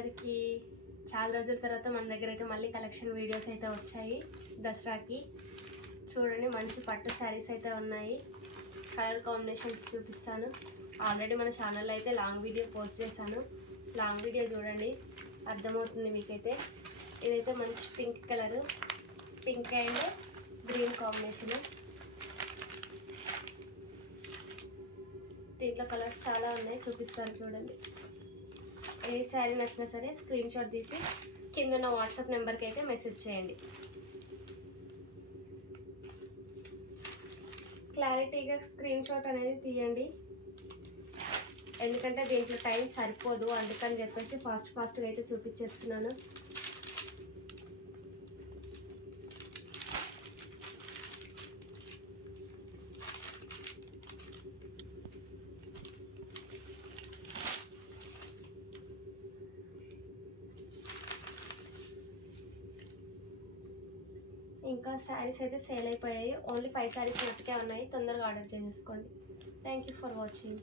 అందరికీ చాలా రోజుల తర్వాత మన దగ్గర అయితే మళ్ళీ కలెక్షన్ వీడియోస్ అయితే వచ్చాయి దసరాకి. చూడండి, మంచి పట్టు శారీస్ అయితే ఉన్నాయి. కలర్ కాంబినేషన్స్ చూపిస్తాను. ఆల్రెడీ మన ఛానల్లో అయితే లాంగ్ వీడియో పోస్ట్ చేశాను. లాంగ్ వీడియో చూడండి, అర్థమవుతుంది మీకైతే. ఇదైతే మంచి pink colour, pink and green combination. దీంట్లో కలర్స్ చాలా ఉన్నాయి, చూపిస్తాను చూడండి. ఏ శారీ నచ్చినా సరే స్క్రీన్ షాట్ తీసి కింద ఉన్న వాట్సాప్ నెంబర్కి అయితే మెసేజ్ చేయండి. క్లారిటీగా స్క్రీన్ షాట్ అనేది తీయండి, ఎందుకంటే దీంట్లో టైం సరిపోదు, అందుకని చెప్పేసి ఫాస్ట్గా అయితే చూపించేస్తున్నాను. ఇంకా శారీస్ అయితే సేల్ అయిపోయాయి. ఓన్లీ 5 శారీస్ మట్టుకే ఉన్నాయి. తొందరగా ఆర్డర్ చేసేసుకోండి. Thank you for watching.